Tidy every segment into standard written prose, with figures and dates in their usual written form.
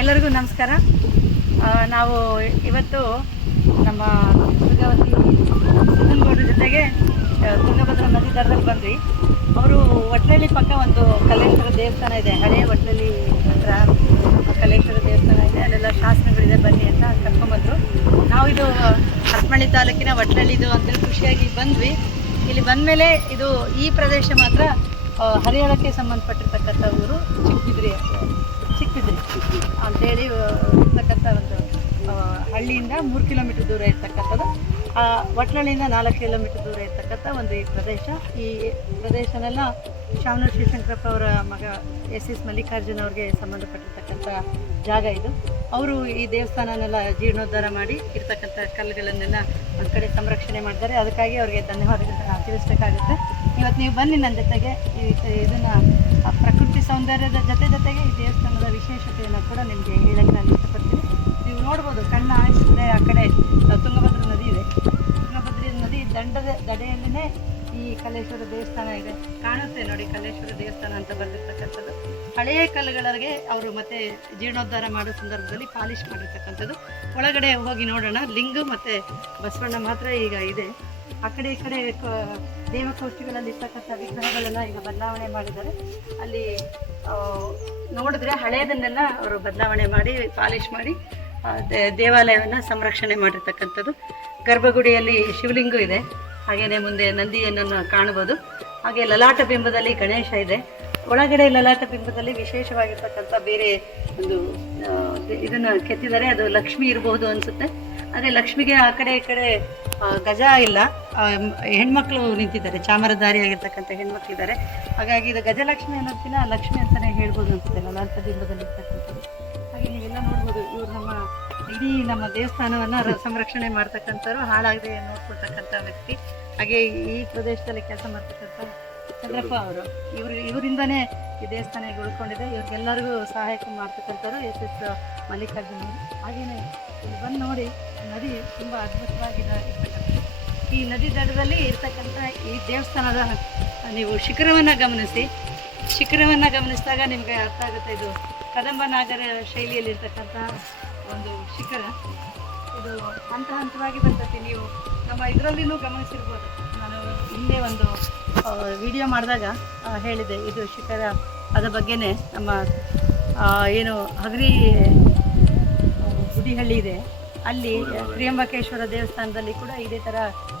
ಎಲ್ಲರಿಗೂ ನಮಸ್ಕಾರ. ನಾವು ಇವತ್ತು ನಮ್ಮ ದುರ್ಗಾವತಿ ಸಿದ್ದನಗೌಡರ ಜೊತೆಗೆ ತುಂಗಭದ್ರಾ ನದಿ ದಡದಲ್ಲಿ ಬಂದ್ವಿ. ಅವರು ಒಟ್ಲಳ್ಳಿ ಪಕ್ಕ ಒಂದು ಕಲ್ಲೇಶ್ವರ ದೇವಸ್ಥಾನ ಇದೆ, ಹಳೆಯ ಒಟ್ಲಳ್ಳಿ ಹತ್ರ ಕಲ್ಲೇಶ್ವರ ದೇವಸ್ಥಾನ ಇದೆ, ಅಲ್ಲೆಲ್ಲ ಶಾಸನಗಳಿದೆ, ಬನ್ನಿ ಅಂತ ಕರ್ಕೊಂಡ್ಬಂದರು. ನಾವು ಇದು ಹರಪನಹಳ್ಳಿ ತಾಲೂಕಿನ ಒಟ್ಲಳ್ಳಿದು ಅಂತೇಳಿ ಖುಷಿಯಾಗಿ ಬಂದ್ವಿ. ಇಲ್ಲಿ ಬಂದಮೇಲೆ ಇದು ಈ ಪ್ರದೇಶ ಮಾತ್ರ ಹರಿಹರಕ್ಕೆ ಸಂಬಂಧಪಟ್ಟಿರ್ತಕ್ಕಂಥ ಊರು ಚಿಕ್ಕಬಿದ್ರಿ ಅಂತೇಳಿ ಇರ್ತಕ್ಕಂಥ ಒಂದು ಹಳ್ಳಿಯಿಂದ 3 ಕಿಲೋಮೀಟರ್ ದೂರ ಇರ್ತಕ್ಕಂಥದ್ದು, ಒಟ್ಲಳ್ಳಿಯಿಂದ 4 ಕಿಲೋಮೀಟರ್ ದೂರ ಇರ್ತಕ್ಕಂಥ ಒಂದು ಈ ಪ್ರದೇಶ. ಈ ಪ್ರದೇಶನೆಲ್ಲ ಶಾಮನೂರು ಶಿವಶಂಕರಪ್ಪ ಅವರ ಮಗ ಎಸ್ ಮಲ್ಲಿಕಾರ್ಜುನ ಅವ್ರಿಗೆ ಸಂಬಂಧಪಟ್ಟಿರ್ತಕ್ಕಂಥ ಜಾಗ ಇದು. ಅವರು ಈ ದೇವಸ್ಥಾನನೆಲ್ಲ ಜೀರ್ಣೋದ್ಧಾರ ಮಾಡಿ ಇರ್ತಕ್ಕಂಥ ಕಲ್ಲುಗಳನ್ನೆಲ್ಲ ಒಂದು ಕಡೆ ಸಂರಕ್ಷಣೆ ಮಾಡಿದ್ದಾರೆ. ಅದಕ್ಕಾಗಿ ಅವರಿಗೆ ಧನ್ಯವಾದಗಳನ್ನ ತಿಳಿಸ್ಬೇಕಾಗುತ್ತೆ. ಇವತ್ತು ನೀವು ಬನ್ನಿ ನನ್ನ ಜೊತೆಗೆ, ಇದನ್ನು ಪ್ರಕೃತಿ ಸೌಂದರ್ಯದ ಜೊತೆಗೆ ಈ ದೇವಸ್ಥಾನದ ವಿಶೇಷತೆಯನ್ನು ಕೂಡ ನಿಮಗೆ ಹೇಳಕ್ಕೆ ನಾನು ಇಷ್ಟಪಡ್ತೀನಿ. ನೀವು ನೋಡ್ಬೋದು, ಕಣ್ಣು ಆಯಿಸಿದ್ರೆ ಆ ಕಡೆ ತುಂಗಭದ್ರಾ ನದಿ ಇದೆ. ತುಂಗಭದ್ರಾ ನದಿ ದಡೆಯಲ್ಲಿನೇ ಈ ಕಲ್ಲೇಶ್ವರ ದೇವಸ್ಥಾನ ಇದೆ. ಕಾಣುತ್ತೆ ನೋಡಿ, ಕಲ್ಲೇಶ್ವರ ದೇವಸ್ಥಾನ ಅಂತ ಬರೆದಿರ್ತಕ್ಕಂಥದ್ದು. ಹಳೆಯ ಕಲ್ಲುಗಳಿಗೆ ಅವರು ಮತ್ತೆ ಜೀರ್ಣೋದ್ಧಾರ ಮಾಡೋ ಸಂದರ್ಭದಲ್ಲಿ ಪಾಲಿಶ್ ಮಾಡಿರ್ತಕ್ಕಂಥದ್ದು. ಒಳಗಡೆ ಹೋಗಿ ನೋಡೋಣ. ಲಿಂಗ ಮತ್ತು ಬಸವಣ್ಣ ಮಾತ್ರ ಈಗ ಇದೆ. ಆ ಕಡೆ ಈ ಕಡೆ ದೇವಕೋಷ್ಠಿಗಳಲ್ಲಿ ಇರ್ತಕ್ಕಂಥ ವಿಗ್ರಹಗಳೆಲ್ಲ ಈಗ ಬದಲಾವಣೆ ಮಾಡಿದ್ದಾರೆ. ಅಲ್ಲಿ ನೋಡಿದ್ರೆ ಹಳೆಯದನ್ನೆಲ್ಲ ಅವರು ಬದಲಾವಣೆ ಮಾಡಿ ಪಾಲಿಶ್ ಮಾಡಿ ದೇವಾಲಯವನ್ನು ಸಂರಕ್ಷಣೆ ಮಾಡಿರ್ತಕ್ಕಂಥದ್ದು. ಗರ್ಭಗುಡಿಯಲ್ಲಿ ಶಿವಲಿಂಗ ಇದೆ, ಹಾಗೆಯೇ ಮುಂದೆ ನಂದಿಯನ್ನು ಕಾಣಬಹುದು. ಹಾಗೆ ಲಲಾಟ ಬಿಂಬದಲ್ಲಿ ಗಣೇಶ ಇದೆ. ಒಳಗಡೆ ಲಲಾಟ ಬಿಂಬದಲ್ಲಿ ವಿಶೇಷವಾಗಿರ್ತಕ್ಕಂಥ ಬೇರೆ ಒಂದು ಇದನ್ನು ಕೆತ್ತಿದ್ದಾರೆ. ಅದು ಲಕ್ಷ್ಮಿ ಇರಬಹುದು ಅನಿಸುತ್ತೆ. ಅದೇ ಲಕ್ಷ್ಮಿಗೆ ಆ ಕಡೆ ಈ ಕಡೆ ಗಜ ಇಲ್ಲ, ಹೆಣ್ಮಕ್ಳು ನಿಂತಿದ್ದಾರೆ, ಚಾಮರಧಾರಿಯಾಗಿರ್ತಕ್ಕಂಥ ಹೆಣ್ಮಕ್ಳಿದ್ದಾರೆ. ಹಾಗಾಗಿ ಇದು ಗಜಲಕ್ಷ್ಮಿ ಅನ್ನೋದಕ್ಕಿಂತ ಲಕ್ಷ್ಮಿ ಅಂತಲೇ ಹೇಳ್ಬೋದು ಅನ್ಸುತ್ತೆ ಲಲಾಟ ಬಿಂಬದಲ್ಲಿ ಇರ್ತಕ್ಕಂಥದ್ದು. ಹಾಗೆ ನೀವೆಲ್ಲ ನೋಡ್ಬೋದು, ಇವರು ಇಡೀ ನಮ್ಮ ದೇವಸ್ಥಾನವನ್ನು ಸಂರಕ್ಷಣೆ ಮಾಡ್ತಕ್ಕಂಥವ್ರು, ಹಾಳಾಗದೆ ನೋಡ್ಕೊಳ್ತಕ್ಕಂಥ ವ್ಯಕ್ತಿ. ಹಾಗೆ ಈ ಪ್ರದೇಶದಲ್ಲಿ ಕೆಲಸ ಮಾಡ್ತಕ್ಕಂಥ ಚಂದ್ರಪ್ಪ ಅವರು, ಇವರಿಂದನೇ ಈ ದೇವಸ್ಥಾನ ಉಳ್ಕೊಂಡಿದೆ. ಇವ್ರಿಗೆಲ್ಲರಿಗೂ ಸಹಾಯಕ ಮಾಡ್ತಕ್ಕಂಥವ್ರು ಎಸ್ ಮಲ್ಲಿಕಾರ್ಜುನ ಅವರು. ಹಾಗೆಯೇ ಇಲ್ಲಿ ಬಂದು ನೋಡಿ, ನದಿ ತುಂಬ ಅದ್ಭುತವಾಗಿದೆ ಇರ್ತಕ್ಕಂಥದ್ದು. ಈ ನದಿ ದಡದಲ್ಲಿ ಇರ್ತಕ್ಕಂಥ ಈ ದೇವಸ್ಥಾನದ ನೀವು ಶಿಖರವನ್ನು ಗಮನಿಸಿದಾಗ ನಿಮಗೆ ಅರ್ಥ ಆಗುತ್ತೆ. ಇದು ಕದಂಬ ನಾಗರ ಶೈಲಿಯಲ್ಲಿರ್ತಕ್ಕಂಥ ಒಂದು ಶಿಖರ. ಇದು ಹಂತವಾಗಿ ಬರ್ತೈತಿ. ನೀವು ನಮ್ಮ ಇದರಲ್ಲಿನೂ ಗಮನಿಸಿರ್ಬೋದು. ನಾನು ಹಿಂದೆ ಒಂದು ವಿಡಿಯೋ ಮಾಡಿದಾಗ ಹೇಳಿದೆ, ಇದು ಶಿಖರ ಅದರ ಬಗ್ಗೆನೇ. ನಮ್ಮ ಏನು ಹಗರಿ ಗುಡಿಹಳ್ಳಿ ಇದೆ, ಅಲ್ಲಿ ತ್ರಿಯಂಬಕೇಶ್ವರ ದೇವಸ್ಥಾನದಲ್ಲಿ ಕೂಡ ಇದೇ ಥರ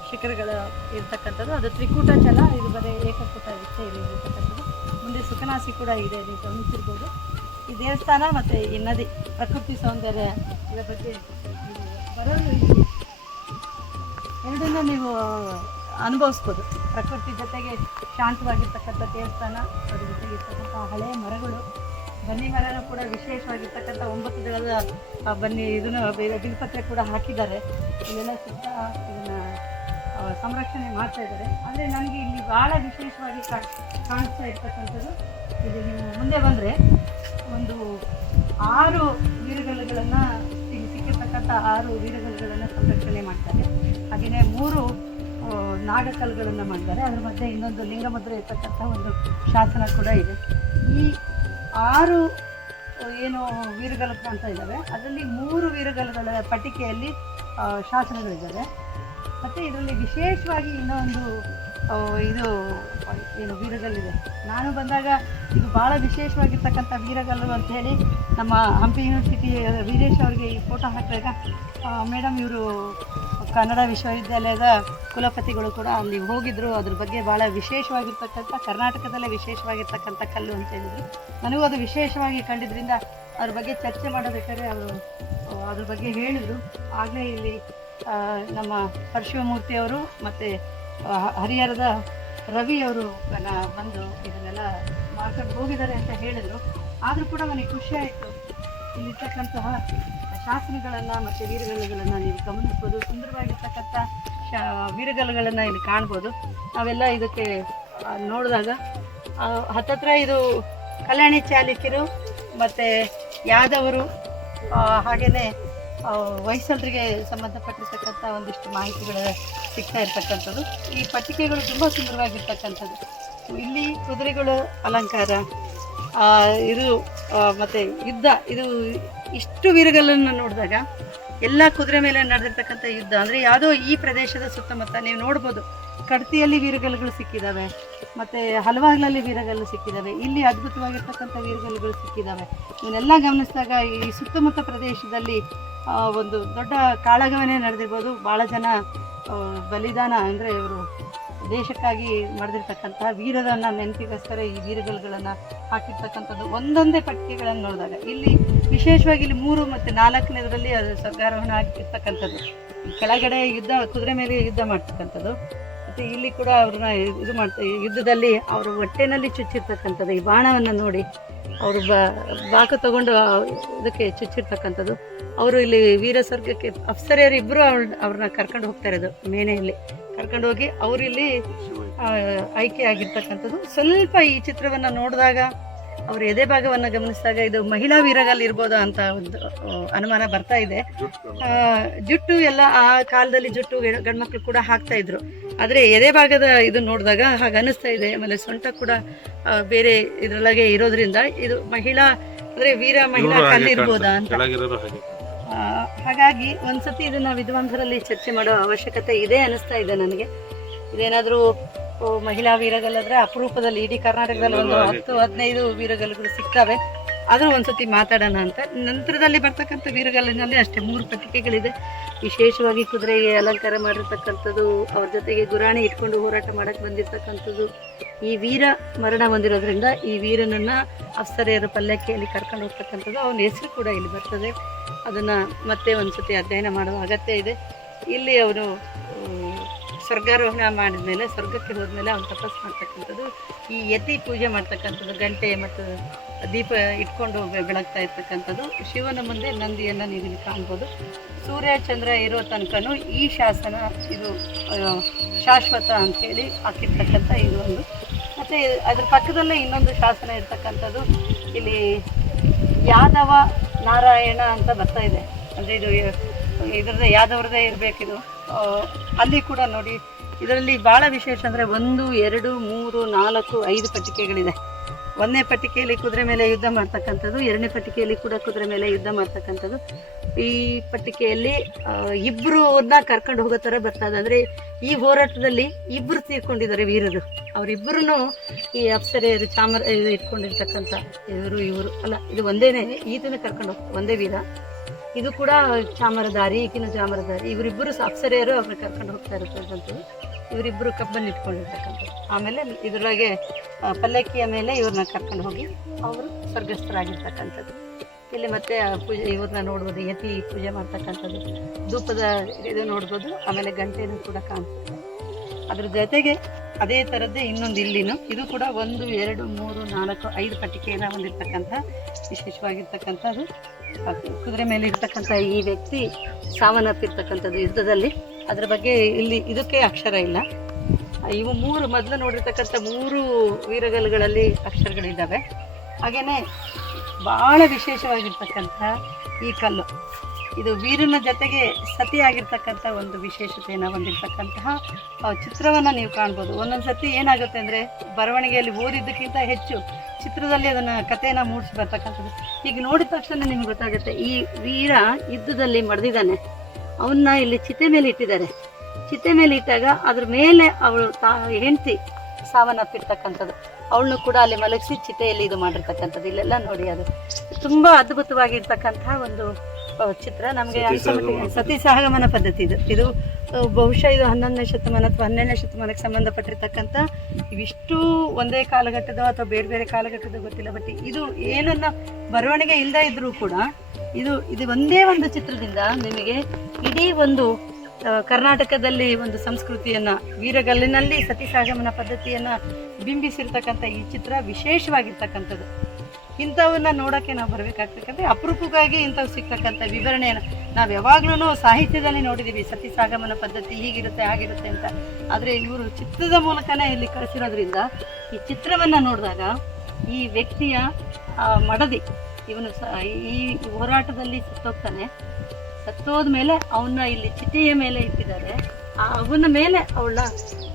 ಶಿಖರಗಳು ಇರ್ತಕ್ಕಂಥದ್ದು. ಅದು ತ್ರಿಕೂಟಚಲ, ಇದು ಬರೀ ಏಕಕೂಟ ಇಲ್ಲಿ ಇರತಕ್ಕಂಥದ್ದು. ಮುಂದೆ ಸುಖನಾಸಿ ಕೂಡ ಇದೆ, ನೀವು ಗಮನಿಸಿರ್ಬೋದು. ಈ ದೇವಸ್ಥಾನ ಮತ್ತು ಈ ನದಿ ಪ್ರಕೃತಿ ಸೌಂದರ್ಯ ಇದರ ಬಗ್ಗೆ ಬರೋದು ಎರಡನ್ನೂ ನೀವು ಅನುಭವಿಸ್ಬೋದು. ಪ್ರಕೃತಿ ಜೊತೆಗೆ ಶಾಂತವಾಗಿರ್ತಕ್ಕಂಥ ದೇವಸ್ಥಾನ, ಅದ್ರ ಜೊತೆಗೆ ಇರ್ತಕ್ಕಂಥ ಹಳೆಯ ಮರಗಳು, ಬನ್ನಿ ಮರನೂ ಕೂಡ ವಿಶೇಷವಾಗಿರ್ತಕ್ಕಂಥ 9 ದಿನದ ಬನ್ನಿ ಇದನ್ನು ಬಿಲ್ಪತ್ರೆ ಕೂಡ ಹಾಕಿದ್ದಾರೆ. ಇಲ್ಲೆಲ್ಲ ಸುತ್ತ ಇದನ್ನು ಸಂರಕ್ಷಣೆ ಮಾಡ್ತಾ ಇದ್ದಾರೆ. ಆದರೆ ನನಗೆ ಇಲ್ಲಿ ಭಾಳ ವಿಶೇಷವಾಗಿ ಕಾಣಿಸ್ತಾ ಇರ್ತಕ್ಕಂಥದ್ದು, ಇಲ್ಲಿ ನೀವು ಮುಂದೆ ಬಂದರೆ ಒಂದು 6 ವೀರಗಲ್ಲುಗಳನ್ನು ಸಿಕ್ಕಿರ್ತಕ್ಕಂಥ 6 ವೀರಗಲ್ಲುಗಳನ್ನು ಸಂರಕ್ಷಣೆ ಮಾಡ್ತಾರೆ. ಹಾಗೆಯೇ 3 ನಾಗಕಲ್ಲುಗಳನ್ನು ಮಾಡ್ತಾರೆ. ಅದ್ರ ಮಧ್ಯೆ ಇನ್ನೊಂದು ಲಿಂಗಮುದ್ರೆ ಇರ್ತಕ್ಕಂಥ ಒಂದು ಶಾಸನ ಕೂಡ ಇದೆ. ಈ 6 ಏನು ವೀರಗಲ್ಲು ಕಾಣ್ತಾ ಇದ್ದಾವೆ, ಅದರಲ್ಲಿ 3 ವೀರಗಲ್ಲುಗಳ ಪಟ್ಟಿಕೆಯಲ್ಲಿ ಶಾಸನಗಳಿದ್ದಾವೆ. ಮತ್ತು ಇದರಲ್ಲಿ ವಿಶೇಷವಾಗಿ ಇನ್ನೊಂದು ಇದು ಏನು ವೀರಗಲ್ಲಿದೆ. ನಾನು ಬಂದಾಗ ಇದು ಭಾಳ ವಿಶೇಷವಾಗಿರ್ತಕ್ಕಂಥ ವೀರಗಲ್ಲು ಅಂಥೇಳಿ ನಮ್ಮ ಹಂಪಿ ಯೂನಿವರ್ಸಿಟಿ ವೀರೇಶ್ ಅವರಿಗೆ ಈ ಫೋಟೋ ಹಾಕಿದಾಗ, ಮೇಡಮ್ ಇವರು ಕನ್ನಡ ವಿಶ್ವವಿದ್ಯಾಲಯದ ಕುಲಪತಿಗಳು ಕೂಡ ಅಲ್ಲಿ ಹೋಗಿದ್ದರು, ಅದ್ರ ಬಗ್ಗೆ ಭಾಳ ವಿಶೇಷವಾಗಿರ್ತಕ್ಕಂಥ, ಕರ್ನಾಟಕದಲ್ಲೇ ವಿಶೇಷವಾಗಿರ್ತಕ್ಕಂಥ ಕಲ್ಲು ಅಂತ ಹೇಳಿದರು. ನನಗೂ ಅದು ವಿಶೇಷವಾಗಿ ಕಂಡಿದ್ದರಿಂದ ಅದ್ರ ಬಗ್ಗೆ ಚರ್ಚೆ ಮಾಡೋದಕ್ಕಾದ್ರೆ ಅವರು ಅದ್ರ ಬಗ್ಗೆ ಹೇಳಿದರು. ಆಗಲೇ ಇಲ್ಲಿ ನಮ್ಮ ಪರಶಿವಮೂರ್ತಿಯವರು ಮತ್ತು ಹರಿಹರದ ರವಿಯವರು ಬಂದು ಇದನ್ನೆಲ್ಲ ಮಾಡ್ಕೊಂಡು ಹೋಗಿದ್ದಾರೆ ಅಂತ ಹೇಳಿದರು. ಆದರೂ ಕೂಡ ನನಗೆ ಖುಷಿಯಾಯಿತು. ಇಲ್ಲಿರ್ತಕ್ಕಂತಹ ಶಾಸನಗಳನ್ನು ಮತ್ತು ವೀರಗಲ್ಲುಗಳನ್ನು ನೀವು ಗಮನಿಸ್ಬೋದು. ಸುಂದರವಾಗಿರ್ತಕ್ಕಂಥ ವೀರಗಲ್ಲುಗಳನ್ನು ಇಲ್ಲಿ ಕಾಣ್ಬೋದು. ನಾವೆಲ್ಲ ಇದಕ್ಕೆ ನೋಡಿದಾಗ ಹತ್ತತ್ರ ಇದು ಕಲ್ಯಾಣಿ ಚಾಲುಕ್ಯರು ಮತ್ತು ಯಾದವರು, ಹಾಗೆಯೇ ಹೊಯ್ಸಳರಿಗೆ ಸಂಬಂಧಪಟ್ಟಿರ್ತಕ್ಕಂಥ ಒಂದಿಷ್ಟು ಮಾಹಿತಿಗಳು ಸಿಗ್ತಾ ಇರ್ತಕ್ಕಂಥದ್ದು. ಈ ಪಟ್ಟಿಕೆಗಳು ತುಂಬ ಸುಂದರವಾಗಿರ್ತಕ್ಕಂಥದ್ದು. ಇಲ್ಲಿ ಕುದುರೆಗಳು ಅಲಂಕಾರ, ಇದು ಮತ್ತು ಯುದ್ಧ, ಇದು ಇಷ್ಟು ವೀರಗಲ್ಲನ್ನು ನೋಡಿದಾಗ ಎಲ್ಲ ಕುದುರೆ ಮೇಲೆ ನಡೆದಿರ್ತಕ್ಕಂಥ ಯುದ್ಧ ಅಂದರೆ ಯಾವುದೋ ಈ ಪ್ರದೇಶದ ಸುತ್ತಮುತ್ತ ನೀವು ನೋಡ್ಬೋದು. ಕಡ್ತಿಯಲ್ಲಿ ವೀರಗಲ್ಲುಗಳು ಸಿಕ್ಕಿದ್ದಾವೆ, ಮತ್ತು ಹಲವಾಗ್ಲಲ್ಲಿ ವೀರಗಲ್ಲು ಸಿಕ್ಕಿದ್ದಾವೆ, ಇಲ್ಲಿ ಅದ್ಭುತವಾಗಿರ್ತಕ್ಕಂಥ ವೀರಗಲ್ಲುಗಳು ಸಿಕ್ಕಿದ್ದಾವೆ. ಇವನ್ನೆಲ್ಲ ಗಮನಿಸಿದಾಗ ಈ ಸುತ್ತಮುತ್ತ ಪ್ರದೇಶದಲ್ಲಿ ಒಂದು ದೊಡ್ಡ ಕಾಳಗವನ್ನೇ ನಡೆದಿರ್ಬೋದು. ಭಾಳ ಜನ ಬಲಿದಾನ ಅಂದರೆ ಇವರು ದೇಶಕ್ಕಾಗಿ ಮಾಡಿದಿರ್ತಕ್ಕಂತಹ ವೀರರನ್ನು ನೆನಪಿಗೋಸ್ಕರ ಈ ವೀರಗಲ್ಲುಗಳನ್ನು ಹಾಕಿರ್ತಕ್ಕಂಥದ್ದು ಒಂದೊಂದೇ ಪಟ್ಟಿಕೆಗಳನ್ನು ನೋಡಿದಾಗ ಇಲ್ಲಿ ವಿಶೇಷವಾಗಿ ಇಲ್ಲಿ 3 ಮತ್ತು 4ನೇದರಲ್ಲಿ ಅದು ಸ್ವರ್ಗಾರೋಹಣ ಆಗಿರ್ತಕ್ಕಂಥದ್ದು. ಕೆಳಗಡೆ ಕುದುರೆ ಮೇಲೆ ಯುದ್ಧ ಮಾಡ್ತಕ್ಕಂಥದ್ದು, ಮತ್ತು ಇಲ್ಲಿ ಕೂಡ ಅವ್ರನ್ನ ಇದು ಯುದ್ಧದಲ್ಲಿ ಅವರು ಹೊಟ್ಟೆನಲ್ಲಿ ಚುಚ್ಚಿರ್ತಕ್ಕಂಥದ್ದು. ಈ ಬಾಣವನ್ನು ನೋಡಿ ಅವರು ಬಾಕ ತಗೊಂಡು ಇದಕ್ಕೆ ಚುಚ್ಚಿರ್ತಕ್ಕಂಥದ್ದು. ಅವರು ಇಲ್ಲಿ ವೀರ ಸ್ವರ್ಗಕ್ಕೆ ಅಪ್ಸರೆಯರು ಇಬ್ಬರು ಅವ್ರನ್ನ ಕರ್ಕೊಂಡು ಹೋಗ್ತಾ ಇರೋದು, ಮೇನೆಯಲ್ಲಿ ಕರ್ಕೊಂಡು ಹೋಗಿ ಅವರಿಲ್ಲಿ ಆಯ್ಕೆ ಆಗಿರ್ತಕ್ಕಂಥದ್ದು. ಸ್ವಲ್ಪ ಈ ಚಿತ್ರವನ್ನು ನೋಡಿದಾಗ ಅವ್ರ ಎದೆ ಭಾಗವನ್ನು ಗಮನಿಸಿದಾಗ ಇದು ಮಹಿಳಾ ವೀರಗಲ್ಲು ಇರ್ಬೋದಾ ಅಂತ ಒಂದು ಅನುಮಾನ ಬರ್ತಾ ಇದೆ. ಜುಟ್ಟು ಎಲ್ಲ ಆ ಕಾಲದಲ್ಲಿ ಜುಟ್ಟು ಗಂಡ್ಮಕ್ಳು ಕೂಡ ಹಾಕ್ತಾ ಇದ್ರು, ಆದರೆ ಎದೆ ಭಾಗದ ಇದು ನೋಡಿದಾಗ ಹಾಗೆ ಅನ್ನಿಸ್ತಾ ಇದೆ. ಆಮೇಲೆ ಸೊಂಟ ಕೂಡ ಬೇರೆ ಇದರೊಳಗೆ ಇರೋದ್ರಿಂದ ಇದು ಮಹಿಳಾ ಅಂದರೆ ಮಹಿಳಾ ಕಲ್ಲಿರ್ಬೋದಾ ಅಂತ. ಹಾಗಾಗಿ ಒಂದ್ಸತಿ ಇದನ್ನ ವಿದ್ವಾಂಸರಲ್ಲಿ ಚರ್ಚೆ ಮಾಡೋ ಅವಶ್ಯಕತೆ ಇದೆ ಅನಿಸ್ತಾ ಇದೆ ನನಗೆ. ಇದೇನಾದರೂ ಮಹಿಳಾ ವೀರಗಲ್ಲಾದ್ರೆ ಅಪರೂಪದಲ್ಲಿ ಇಡೀ ಕರ್ನಾಟಕದಲ್ಲಿ ಒಂದು 10-15 ವೀರಗಲ್ಲುಗಳು ಸಿಗ್ತವೆ, ಆದರೂ ಒಂದ್ಸತಿ ಮಾತಾಡೋಣ ಅಂತ. ನಂತರದಲ್ಲಿ ಬರ್ತಕ್ಕಂಥ ವೀರಗಲ್ಲಿನಲ್ಲಿ ಅಷ್ಟೇ 3 ಪಟ್ಟಿಕೆಗಳಿದೆ. ವಿಶೇಷವಾಗಿ ಕುದುರೆಗೆ ಅಲಂಕಾರ ಮಾಡಿರ್ತಕ್ಕಂಥದ್ದು, ಅವ್ರ ಜೊತೆಗೆ ಗುರಾಣಿ ಇಟ್ಕೊಂಡು ಹೋರಾಟ ಮಾಡಕ್ಕೆ ಬಂದಿರತಕ್ಕಂಥದ್ದು. ಈ ವೀರ ಮರಣ ಹೊಂದಿರೋದ್ರಿಂದ ಈ ವೀರನನ್ನು ಅಪ್ಸರೆಯರ ಪಲ್ಲಕ್ಕಿಯಲ್ಲಿ ಕರ್ಕೊಂಡು ಹೋಗ್ತಕ್ಕಂಥದ್ದು. ಅವನ ಹೆಸರು ಕೂಡ ಇಲ್ಲಿ ಬರ್ತದೆ. ಅದನ್ನು ಮತ್ತೆ ಒಂದ್ಸತಿ ಅಧ್ಯಯನ ಮಾಡುವ ಅಗತ್ಯ ಇದೆ. ಇಲ್ಲಿ ಅವನು ಸ್ವರ್ಗಾರೋಹಣ ಮಾಡಿದ ಮೇಲೆ, ಸ್ವರ್ಗಕ್ಕೆ ಹೋದ್ಮೇಲೆ ಅವನು ತಪಸ್ಸು ಮಾಡ್ತಕ್ಕಂಥದ್ದು, ಈ ಯತಿ ಪೂಜೆ ಮಾಡ್ತಕ್ಕಂಥದ್ದು, ಗಂಟೆ ಮತ್ತು ದೀಪ ಇಟ್ಕೊಂಡು ಬೆಳಗ್ತಾ ಇರ್ತಕ್ಕಂಥದ್ದು. ಶಿವನ ಮುಂದೆ ನಂದಿಯನ್ನು ನೀವು ಇಲ್ಲಿ ಕಾಣ್ಬೋದು. ಸೂರ್ಯ ಚಂದ್ರ ಇರೋ ತನಕನೂ ಈ ಶಾಸನ ಇದು ಶಾಶ್ವತ ಅಂಥೇಳಿ ಹಾಕಿರ್ತಕ್ಕಂಥ ಇದು ಒಂದು. ಮತ್ತು ಅದ್ರ ಪಕ್ಕದಲ್ಲೇ ಇನ್ನೊಂದು ಶಾಸನ ಇರ್ತಕ್ಕಂಥದ್ದು. ಇಲ್ಲಿ ಯಾದವ ನಾರಾಯಣ ಅಂತ ಬರ್ತಾ ಇದೆ, ಅಂದರೆ ಇದು ಇದರದ್ದೇ ಯಾದವ್ರದ್ದೇ ಇರಬೇಕಿದು. ಅಲ್ಲಿ ಕೂಡ ನೋಡಿ, ಇದರಲ್ಲಿ ಭಾಳ ವಿಶೇಷ ಅಂದರೆ 1, 2, 3, 4, 5 ಪಟ್ಟಿಕೆಗಳಿದೆ. 1ನೇ ಪಟ್ಟಿಕೆಯಲ್ಲಿ ಕುದುರೆ ಮೇಲೆ ಯುದ್ಧ ಮಾಡ್ತಕ್ಕಂಥದ್ದು, 2ನೇ ಪಟ್ಟಿಕೆಯಲ್ಲಿ ಕೂಡ ಕುದುರೆ ಮೇಲೆ ಯುದ್ಧ ಮಾಡ್ತಕ್ಕಂಥದ್ದು. ಈ ಪಟ್ಟಿಕೆಯಲ್ಲಿ ಇಬ್ಬರನ್ನ ಕರ್ಕೊಂಡು ಹೋಗೋ ಥರ ಬರ್ತದೆ. ಅಂದರೆ ಈ ಹೋರಾಟದಲ್ಲಿ ಇಬ್ಬರು ತೀರ್ಕೊಂಡಿದ್ದಾರೆ ವೀರರು. ಅವರಿಬ್ಬರೂ ಈ ಅಪ್ಸರೆಯರು ಇದು ಇಟ್ಕೊಂಡಿರ್ತಕ್ಕಂಥ ಇವರು ಅಲ್ಲ, ಇದು ಒಂದೇನೆ, ಈತನ ಕರ್ಕೊಂಡು ಹೋಗ್ತಾರೆ, ಒಂದೇ ವೀರ. ಇದು ಕೂಡ ಚಾಮರಧಾರಿ, ಈಗಿನ ಚಾಮರಧಾರಿ. ಇವರಿಬ್ಬರು ಅಪ್ಸರೆಯರು ಅವ್ರನ್ನ ಕರ್ಕೊಂಡು ಹೋಗ್ತಾ ಇರ್ತಕ್ಕಂಥದ್ದು. ಇವರಿಬ್ಬರು ಕಬ್ಬನ್ನು ಇಟ್ಕೊಂಡಿರ್ತಕ್ಕಂಥದ್ದು. ಆಮೇಲೆ ಇದರೊಳಗೆ ಪಲ್ಲಕ್ಕಿಯ ಮೇಲೆ ಇವ್ರನ್ನ ಕರ್ಕೊಂಡು ಹೋಗಿ ಅವರು ಸ್ವರ್ಗಸ್ಥರಾಗಿರ್ತಕ್ಕಂಥದ್ದು. ಇಲ್ಲಿ ಮತ್ತೆ ಪೂಜೆ ಇವ್ರನ್ನ ನೋಡ್ಬೋದು, ಯತಿ ಪೂಜೆ ಮಾಡ್ತಕ್ಕಂಥದ್ದು, ಧೂಪದ ಇದು ನೋಡ್ಬೋದು. ಆಮೇಲೆ ಗಂಟೆನೂ ಕೂಡ ಕಾಣಿಸುತ್ತೆ. ಅದ್ರ ಜೊತೆಗೆ ಅದೇ ಥರದ್ದೇ ಇನ್ನೊಂದು ಇಲ್ಲಿನೂ, ಇದು ಕೂಡ 1, 2, 3, 4, 5 ಪಟ್ಟಿಕೆಯನ್ನು ಹೊಂದಿರತಕ್ಕಂಥ ವಿಶೇಷವಾಗಿರ್ತಕ್ಕಂಥದ್ದು. ಕುದುರೆ ಮೇಲೆ ಇರ್ತಕ್ಕಂಥ ಈ ವ್ಯಕ್ತಿ ಸಾವನ್ನಪ್ಪಿರ್ತಕ್ಕಂಥದ್ದು ಯುದ್ಧದಲ್ಲಿ. ಅದರ ಬಗ್ಗೆ ಇಲ್ಲಿ ಇದಕ್ಕೆ ಅಕ್ಷರ ಇಲ್ಲ. ಇವು 3 ಮೊದಲು ನೋಡಿರ್ತಕ್ಕಂಥ 3 ವೀರಗಲ್ಲುಗಳಲ್ಲಿ ಅಕ್ಷರಗಳಿದ್ದಾವೆ. ಹಾಗೆಯೇ ಭಾಳ ವಿಶೇಷವಾಗಿರ್ತಕ್ಕಂಥ ಈ ಕಲ್ಲು, ಇದು ವೀರನ ಜೊತೆಗೆ ಸತಿಯಾಗಿರ್ತಕ್ಕಂಥ ಒಂದು ವಿಶೇಷತೆಯನ್ನು ಹೊಂದಿರತಕ್ಕಂತಹ ಚಿತ್ರವನ್ನು ನೀವು ಕಾಣ್ಬೋದು. ಒಂದೊಂದು ಸತಿ ಏನಾಗುತ್ತೆ ಅಂದರೆ ಬರವಣಿಗೆಯಲ್ಲಿ ಓದಿದ್ದಕ್ಕಿಂತ ಹೆಚ್ಚು ಚಿತ್ರದಲ್ಲಿ ಅದನ್ನು ಕಥೆಯನ್ನು ಮೂಡಿಸಿ ಬರ್ತಕ್ಕಂಥದ್ದು. ಈಗ ನೋಡಿದ ತಕ್ಷಣ ನಿಮ್ಗೆ ಗೊತ್ತಾಗುತ್ತೆ, ಈ ವೀರ ಯುದ್ಧದಲ್ಲಿ ಮಡ್ದಿದ್ದಾನೆ, ಅವನ್ನ ಇಲ್ಲಿ ಚಿತೆ ಮೇಲೆ ಇಟ್ಟಿದ್ದಾರೆ. ಚಿತೆ ಮೇಲೆ ಇಟ್ಟಾಗ ಅದ್ರ ಮೇಲೆ ಅವಳು ಹೆಂಡತಿ ಸಾವನ್ನಪ್ಪಿರ್ತಕ್ಕಂಥದ್ದು, ಅವಳನ್ನು ಕೂಡ ಅಲ್ಲಿ ಮಲಗಿಸಿ ಚಿತೆಯಲ್ಲಿ ಇದು ಮಾಡಿರ್ತಕ್ಕಂಥದ್ದು. ಇಲ್ಲೆಲ್ಲ ನೋಡಿ, ಅದು ತುಂಬ ಅದ್ಭುತವಾಗಿರ್ತಕ್ಕಂತಹ ಒಂದು ಚಿತ್ರ. ನಮಗೆ ಅನ್ಸಮಟ್ಟಿಗೆ ಸತಿ ಸಹಗಮನ ಪದ್ಧತಿ ಇದು ಬಹುಶಃ ಇದು 11ನೇ ಶತಮಾನ ಅಥವಾ 12ನೇ ಶತಮಾನಕ್ಕೆ ಸಂಬಂಧಪಟ್ಟಿರ್ತಕ್ಕಂಥ ಇವಿಷ್ಟು ಒಂದೇ ಕಾಲಘಟ್ಟದ ಅಥವಾ ಬೇರೆ ಬೇರೆ ಕಾಲಘಟ್ಟದ ಗೊತ್ತಿಲ್ಲ. ಬಟ್ ಇದು ಏನನ್ನ ಬರವಣಿಗೆ ಇಲ್ಲದೆ ಇದ್ರೂ ಕೂಡ ಇದು ಒಂದೇ ಒಂದು ಚಿತ್ರದಿಂದ ನಿಮಗೆ ಇಡೀ ಒಂದು ಕರ್ನಾಟಕದಲ್ಲಿ ಒಂದು ಸಂಸ್ಕೃತಿಯನ್ನು, ವೀರಗಲ್ಲಿನಲ್ಲಿ ಸತಿ ಸಹಗಮನ ಪದ್ಧತಿಯನ್ನು ಬಿಂಬಿಸಿರ್ತಕ್ಕಂಥ ಈ ಚಿತ್ರ ವಿಶೇಷವಾಗಿರ್ತಕ್ಕಂಥದ್ದು. ಇಂಥವನ್ನ ನೋಡೋಕ್ಕೆ ನಾವು ಬರಬೇಕಾಗ್ತಕ್ಕಂಥ ಅಪರೂಪಕ್ಕಾಗಿ ಇಂಥವು ಸಿಗ್ತಕ್ಕಂಥ ವಿವರಣೆಯನ್ನು ನಾವು ಯಾವಾಗಲೂ ಸಾಹಿತ್ಯದಲ್ಲಿ ನೋಡಿದ್ದೀವಿ, ಸತಿ ಸಹಗಮನ ಪದ್ಧತಿ ಹೀಗಿರುತ್ತೆ ಹಾಗಿರುತ್ತೆ ಅಂತ. ಆದರೆ ಇವರು ಚಿತ್ರದ ಮೂಲಕನೇ ಇಲ್ಲಿ ಕಳಿಸಿರೋದ್ರಿಂದ ಈ ಚಿತ್ರವನ್ನು ನೋಡಿದಾಗ ಈ ವ್ಯಕ್ತಿಯ ಮಡದಿ, ಇವನು ಈ ಹೋರಾಟದಲ್ಲಿ ಸತ್ತೋಗ್ತಾನೆ. ಸತ್ತೋದ ಮೇಲೆ ಅವನ್ನ ಇಲ್ಲಿ ಚಿತೆಯ ಮೇಲೆ ಇಟ್ಟಿದ್ದಾರೆ. ಅವನ ಮೇಲೆ ಅವಳನ್ನ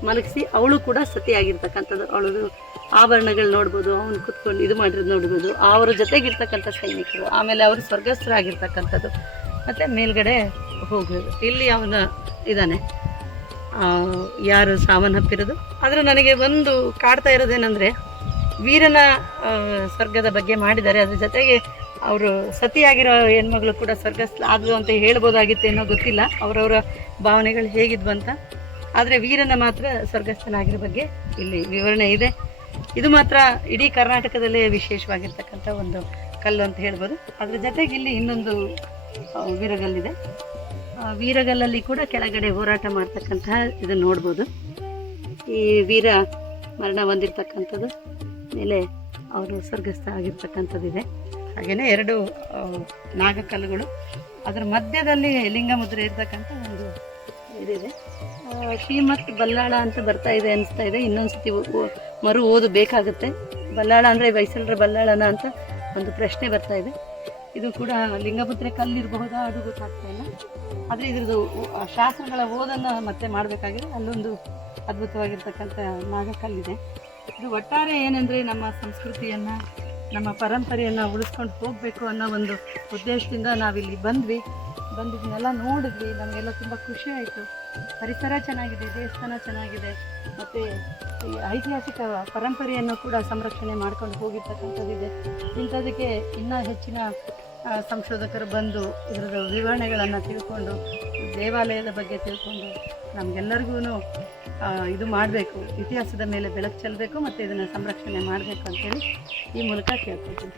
ಮಲಗಿಸಿ ಅವಳು ಕೂಡ ಸತಿಯಾಗಿರ್ತಕ್ಕಂಥದ್ದು. ಅವಳದು ಆಭರಣಗಳು ನೋಡ್ಬೋದು, ಅವನು ಕುತ್ಕೊಂಡು ಇದು ಮಾಡಿರೋದು ನೋಡ್ಬೋದು, ಅವರ ಜೊತೆಗಿರ್ತಕ್ಕಂಥ ಸೈನಿಕರು, ಆಮೇಲೆ ಅವರು ಸ್ವರ್ಗಸ್ಥರಾಗಿರ್ತಕ್ಕಂಥದ್ದು, ಮತ್ತು ಮೇಲ್ಗಡೆ ಹೋಗೋದು. ಇಲ್ಲಿ ಅವನ ಇದ್ದಾನೆ ಯಾರು ಸಾವನ್ನಪ್ಪಿರೋದು. ಆದರೆ ನನಗೆ ಒಂದು ಕಾಡ್ತಾ ಇರೋದೇನೆಂದರೆ, ವೀರನ ಸ್ವರ್ಗದ ಬಗ್ಗೆ ಮಾಡಿದ್ದಾರೆ, ಅದ್ರ ಜೊತೆಗೆ ಅವರು ಸತಿಯಾಗಿರೋ ಹೆಣ್ಮಗಳು ಕೂಡ ಸ್ವರ್ಗಸ್ಥ ಆದಳು ಅಂತ ಹೇಳ್ಬೋದಾಗಿತ್ತು ಏನೋ ಗೊತ್ತಿಲ್ಲ, ಅವರವರ ಭಾವನೆಗಳು ಹೇಗಿದ್ವು ಅಂತ. ಆದರೆ ವೀರನ ಮಾತ್ರ ಸ್ವರ್ಗಸ್ಥನಾಗಿರೋ ಬಗ್ಗೆ ಇಲ್ಲಿ ವಿವರಣೆ ಇದೆ. ಇದು ಮಾತ್ರ ಇಡೀ ಕರ್ನಾಟಕದಲ್ಲೇ ವಿಶೇಷವಾಗಿರ್ತಕ್ಕಂಥ ಒಂದು ಕಲ್ಲು ಅಂತ ಹೇಳ್ಬೋದು. ಅದ್ರ ಜೊತೆಗೆ ಇಲ್ಲಿ ಇನ್ನೊಂದು ವೀರಗಲ್ಲಿದೆ. ವೀರಗಲ್ಲಲ್ಲಿ ಕೂಡ ಕೆಳಗಡೆ ಹೋರಾಟ ಮಾಡ್ತಕ್ಕಂತಹ ಇದನ್ನು ನೋಡ್ಬೋದು. ಈ ವೀರ ಮರಣ ಹೊಂದಿರ್ತಕ್ಕಂಥದ್ದು, ಮೇಲೆ ಅವರು ಸ್ವರ್ಗಸ್ಥ ಆಗಿರ್ತಕ್ಕಂಥದ್ದಿದೆ. ಹಾಗೆಯೇ 2 ನಾಗಕಲ್ಲುಗಳು, ಅದರ ಮಧ್ಯದಲ್ಲಿ ಲಿಂಗ ಮುದ್ರೆ ಇರ್ತಕ್ಕಂಥ ಒಂದು ಇದಿದೆ. ಶ್ರೀಮತ್ ಬಲ್ಲಾಳ ಅಂತ ಬರ್ತಾ ಇದೆ ಅನಿಸ್ತಾ ಇದೆ. ಇನ್ನೊಂದು ಸತಿ ಮರು ಓದು ಬೇಕಾಗುತ್ತೆ. ಬಲ್ಲಾಳ ಅಂದರೆ ಹೊಯ್ಸಳರ ಬಲ್ಲಾಳನ ಅಂತ ಒಂದು ಪ್ರಶ್ನೆ ಬರ್ತಾ ಇದೆ. ಇದು ಕೂಡ ಲಿಂಗಮುದ್ರೆ ಕಲ್ಲಿರಬಹುದಾ ಅದು ಗೊತ್ತಾಗ್ತಾ ಇಲ್ಲ. ಆದರೆ ಇದ್ರದ್ದು ಶಾಸ್ತ್ರಗಳ ಓದನ್ನು ಮತ್ತೆ ಮಾಡಬೇಕಾಗಿದೆ. ಅಲ್ಲೊಂದು ಅದ್ಭುತವಾಗಿರ್ತಕ್ಕಂಥ ನಾಗಕಲ್ಲಿದೆ. ಇದು ಒಟ್ಟಾರೆ ಏನಂದರೆ ನಮ್ಮ ಸಂಸ್ಕೃತಿಯನ್ನು, ನಮ್ಮ ಪರಂಪರೆಯನ್ನು ಉಳಿಸ್ಕೊಂಡು ಹೋಗಬೇಕು ಅನ್ನೋ ಒಂದು ಉದ್ದೇಶದಿಂದ ನಾವಿಲ್ಲಿ ಬಂದಿದ್ದನ್ನೆಲ್ಲ ನೋಡಿದ್ವಿ. ನಮಗೆಲ್ಲ ತುಂಬ ಖುಷಿ ಆಯಿತು. ಪರಿಸರ ಚೆನ್ನಾಗಿದೆ, ದೇವಸ್ಥಾನ ಚೆನ್ನಾಗಿದೆ, ಮತ್ತು ಈ ಐತಿಹಾಸಿಕ ಪರಂಪರೆಯನ್ನು ಕೂಡ ಸಂರಕ್ಷಣೆ ಮಾಡ್ಕೊಂಡು ಹೋಗಿರ್ತಕ್ಕಂಥದ್ದಿದೆ. ಇಂಥದಕ್ಕೆ ಇನ್ನೂ ಹೆಚ್ಚಿನ ಸಂಶೋಧಕರು ಬಂದು ಇದರದ ವಿವರಣೆಗಳನ್ನು ತಿಳ್ಕೊಂಡು, ದೇವಾಲಯದ ಬಗ್ಗೆ ತಿಳ್ಕೊಂಡು ನಮಗೆಲ್ಲರಿಗೂ ಇದು ಮಾಡಬೇಕು, ಇತಿಹಾಸದ ಮೇಲೆ ಬೆಳಕು ಚೆಲ್ಲಬೇಕು ಮತ್ತು ಇದನ್ನು ಸಂರಕ್ಷಣೆ ಮಾಡಬೇಕು ಅಂತೇಳಿ ಈ ಮೂಲಕ ಕೇಳ್ಕೊಳ್ತೀನಿ.